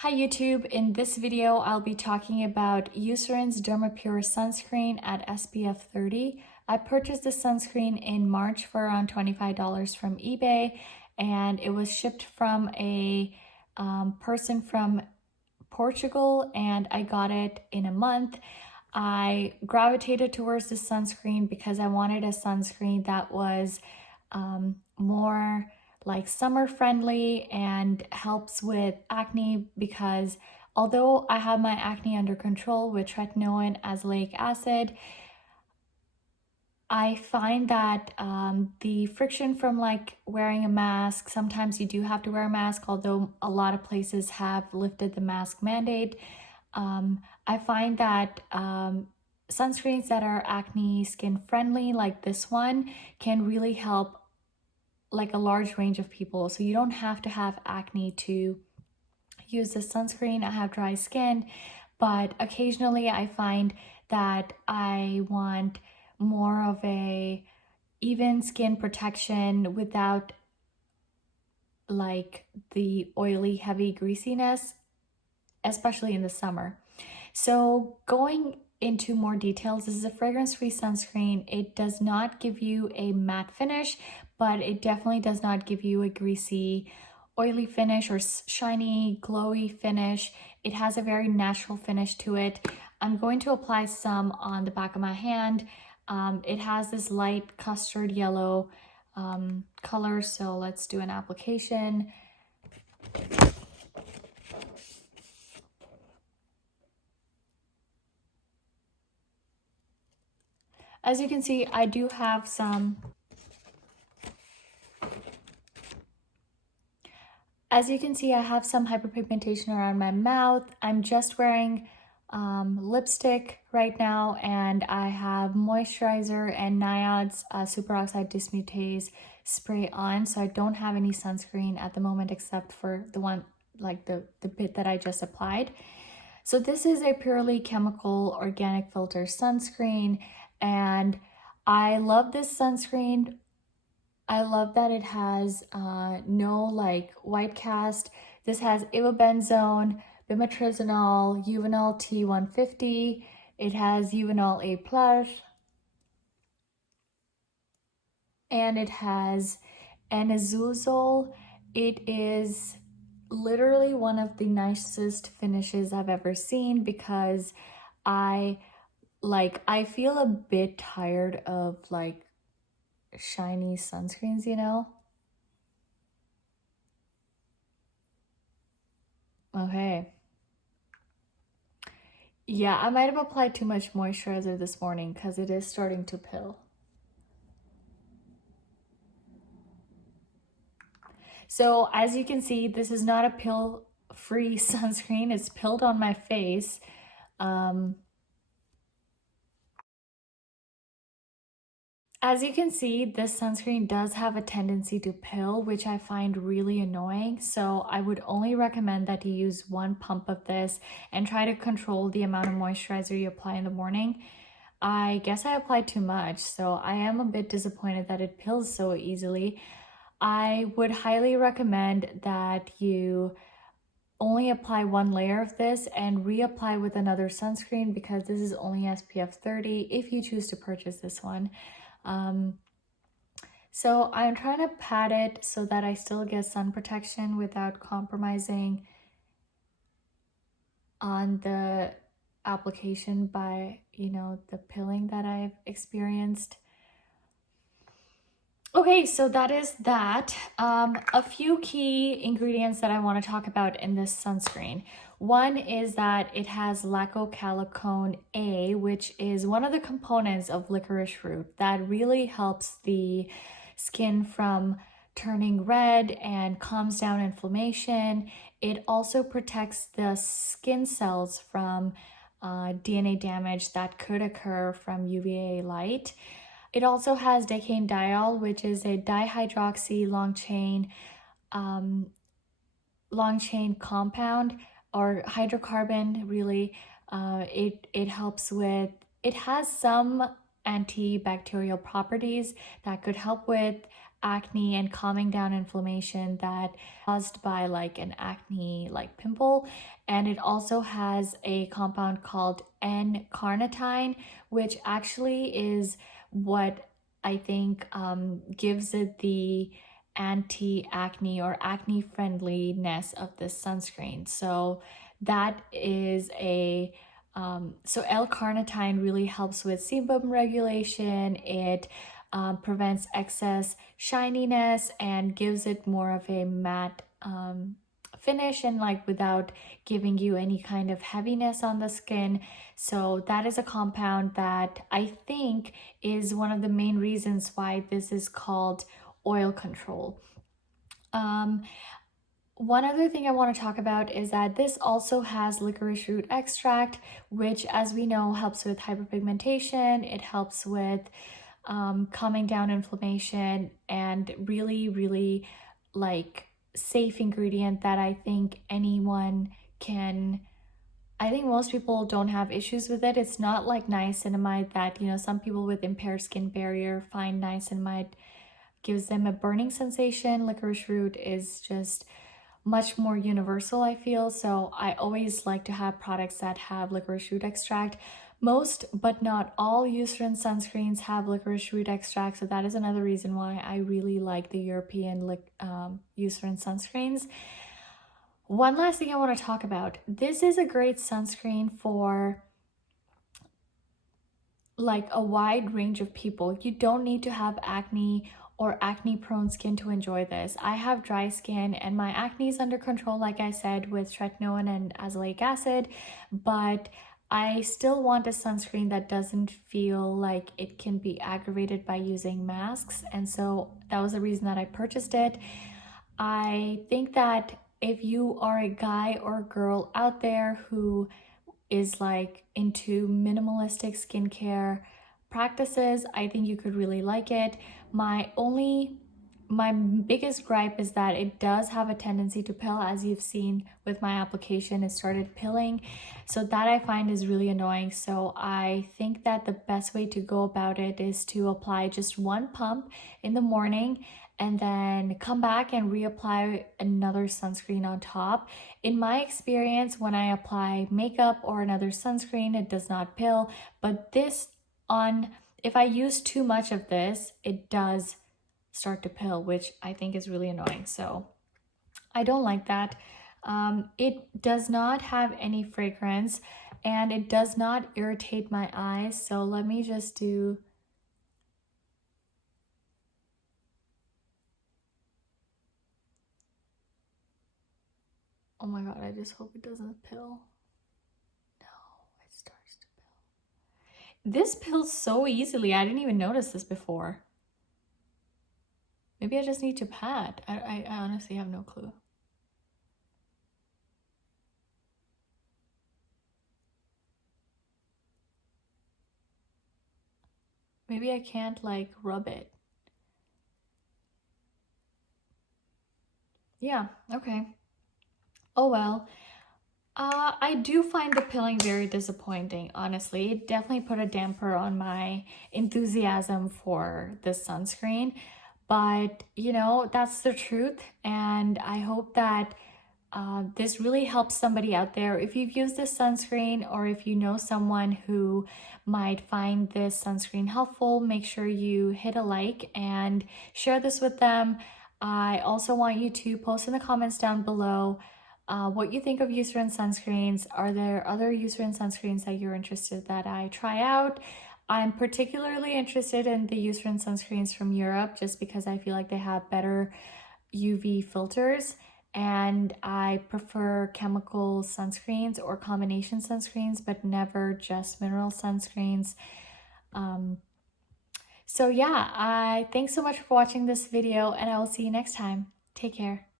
Hi YouTube, in this video I'll be talking about Eucerin's Dermopure Sunscreen at SPF 30. I purchased this sunscreen in March for around $25 from eBay, and it was shipped from a person from Portugal, and I got it in a month. I gravitated towards this sunscreen because I wanted a sunscreen that was more like summer friendly and helps with acne, because although I have my acne under control with tretinoin and azelaic acid, I find that the friction from like wearing a mask, sometimes you do have to wear a mask, although a lot of places have lifted the mask mandate. I find that sunscreens that are acne skin friendly, like this one, can really help like a large range of people. So you don't have to have acne to use this sunscreen. I have dry skin, but occasionally I find that I want more of a even skin protection without like the oily, heavy greasiness, especially in the summer. So going into more details, this is a fragrance-free sunscreen. It does not give you a matte finish, but it definitely does not give you a greasy, oily finish or shiny, glowy finish. It has a very natural finish to it. I'm going to apply some on the back of my hand. It has this light custard yellow color, so let's do an application. As you can see, I do have some hyperpigmentation around my mouth. I'm just wearing lipstick right now, and I have moisturizer and Niod's superoxide dismutase spray on, so I don't have any sunscreen at the moment except for the one, like the bit that I just applied. So this is a purely chemical organic filter sunscreen, and I love this sunscreen. I love that it has no like white cast. This has ivabenzone, bimetrizinol, Uvenol T150. It has Uvenol A+, and it has N-azuzole. It is literally one of the nicest finishes I've ever seen, because I feel a bit tired of like shiny sunscreens, you know? Okay. Yeah, I might have applied too much moisturizer this morning because it is starting to pill. So as you can see, this is not a pill-free sunscreen. It's pilled on my face. As you can see, this sunscreen does have a tendency to pill, which I find really annoying. So I would only recommend that you use one pump of this and try to control the amount of moisturizer you apply in the morning. I guess I applied too much, so I am a bit disappointed that it pills so easily. I would highly recommend that you only apply one layer of this and reapply with another sunscreen, because this is only SPF 30 if you choose to purchase this one. So I'm trying to pat it so that I still get sun protection without compromising on the application by, you know, the pilling that I've experienced. Okay, so that is that. A few key ingredients that I want to talk about in this sunscreen. One is that it has lactocalicone A, which is one of the components of licorice root that really helps the skin from turning red and calms down inflammation. It also protects the skin cells from DNA damage that could occur from UVA light. It also has decanediol, which is a dihydroxy long chain compound, or hydrocarbon, really. It helps with, it has some antibacterial properties that could help with acne and calming down inflammation that caused by like an acne like pimple. And it also has a compound called N-carnitine, which actually is what I think gives it the anti-acne or acne friendliness of this sunscreen. So that is a so L-carnitine really helps with sebum regulation. It prevents excess shininess and gives it more of a matte finish, and like without giving you any kind of heaviness on the skin. So that is a compound that I think is one of the main reasons why this is called oil control. One other thing I want to talk about is that this also has licorice root extract, which, as we know, helps with hyperpigmentation. It helps with calming down inflammation, and really like safe ingredient that I think anyone can. I think most people don't have issues with it. It's not like niacinamide that, you know, some people with impaired skin barrier find niacinamide gives them a burning sensation. Licorice root is just much more universal, I feel. So I always like to have products that have licorice root extract. Most, but not all, Eucerin sunscreens have licorice root extract. So that is another reason why I really like the European Eucerin sunscreens. One last thing I want to talk about. This is a great sunscreen for like a wide range of people. You don't need to have acne or acne prone skin to enjoy this. I have dry skin and my acne is under control, like I said, with tretinoin and azelaic acid, but I still want a sunscreen that doesn't feel like it can be aggravated by using masks. And so that was the reason that I purchased it. I think that if you are a guy or a girl out there who is like into minimalistic skincare practices, I think you could really like it. My biggest gripe is that it does have a tendency to pill. As you've seen with my application, it started pilling. So that I find is really annoying. So I think that the best way to go about it is to apply just one pump in the morning and then come back and reapply another sunscreen on top. In my experience, when I apply makeup or another sunscreen, it does not pill, but if I use too much of this, it does start to pill, which I think is really annoying. So I don't like that. It does not have any fragrance and it does not irritate my eyes. So let me just do. Oh my God, I just hope it doesn't pill. No, it starts to pill. This pills so easily. I didn't even notice this before. Maybe I just need to pat. I honestly have no clue. Maybe I can't like rub it. Yeah, okay. Oh well. I do find the pilling very disappointing, honestly. It definitely put a damper on my enthusiasm for the sunscreen. But, you know, that's the truth. And I hope that this really helps somebody out there. If you've used this sunscreen or if you know someone who might find this sunscreen helpful, make sure you hit a like and share this with them. I also want you to post in the comments down below what you think of Eucerin sunscreens. Are there other Eucerin sunscreens that you're interested that I try out? I'm particularly interested in the Eucerin sunscreens from Europe just because I feel like they have better UV filters, and I prefer chemical sunscreens or combination sunscreens, but never just mineral sunscreens. So yeah, thanks so much for watching this video, and I will see you next time. Take care.